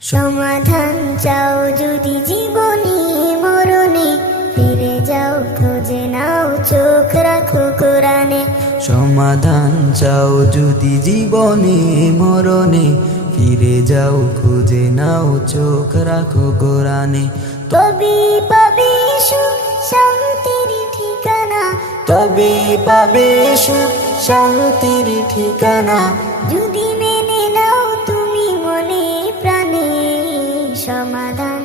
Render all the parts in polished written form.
সমাধান চাও যদি জীবনে মরণে, ফিরে যাও খুঁজে নাও চোখ রাখো কোরআনে। সমাধান চাও যদি জীবনে মরণে, ফিরে যাও খুঁজে নাও চোখ রাখো কোরআনে। তবে পাবে সুখ শান্তির ঠিকানা, তবে পাবে সুখ শান্তির ঠিকানা, যদি মেনে নাও তুমি মনে প্রাণে। সমাধান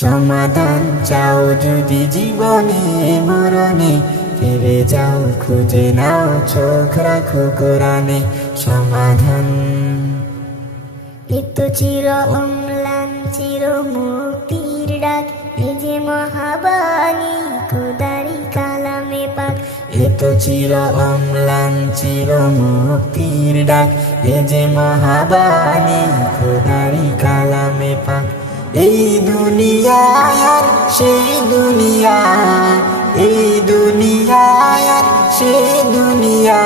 সমাধান চাও যদি জীবনে মরণে, ফিরে যাও খুঁজে নাও চোখ রাখো কোরআনে। সমাধান লিপ্ত চির অম্লান চির মুক্তির ডাক, এ যে মহাবাণী খোদারি কালামে পাক। এ তো চির অম্লান চির মুক্তির ডাক, এ যে মহাবাণী খোদারি কালামে পাক। এই দুনিয়ায় আর সেই দুনিয়া, এই দুনিয়ায় আর সেই দুনিয়া,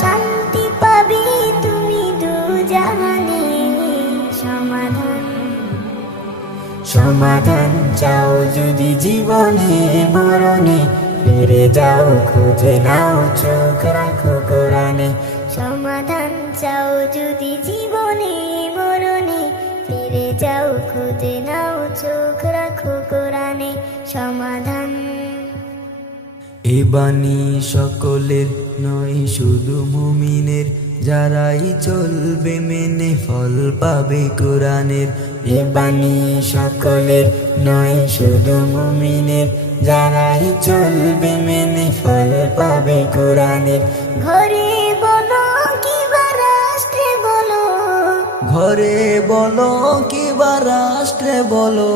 শান্তি পাবে তুমি দু জাহানে। সমাধান সমাধান চাও যদি জীবনে মরণে, ফিরে যাও খুঁজে নাও চোখ রাখো কোরআনে। সমাধান চাও যদি জীবনে মরণে, ফিরে যাও খুঁজে নাও চোখ রাখো কোরআনে। সমাধান এ বাণী সকলের নয় শুধু মুমিনের, যারাই চলবে মেনে ফল পাবে কোরআনের। এ বাণী সকলের নয় শুধু মুমিনের, যারাই চলবে মেনে ফল পাবে কোরআনের। ঘরে বলো কিবা রাষ্ট্রে বলো, ঘরে বলো কিবা রাষ্ট্রে বলো,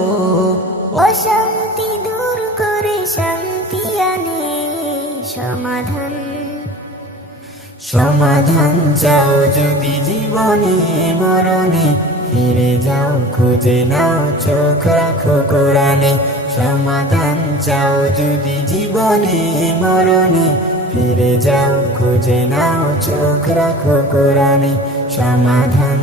অশান্তি দূর করে শান্তি আনে। সমাধান সমাধান চাও যদি জীবনে মরণে, ফিরে যাও খুঁজে নাও চোখ রাখো কোরআনে। সমাধান চাও যদি জীবনে মরণে, ফিরে যাও খুঁজে নাও চোখ রাখো কোরআনে। সমাধান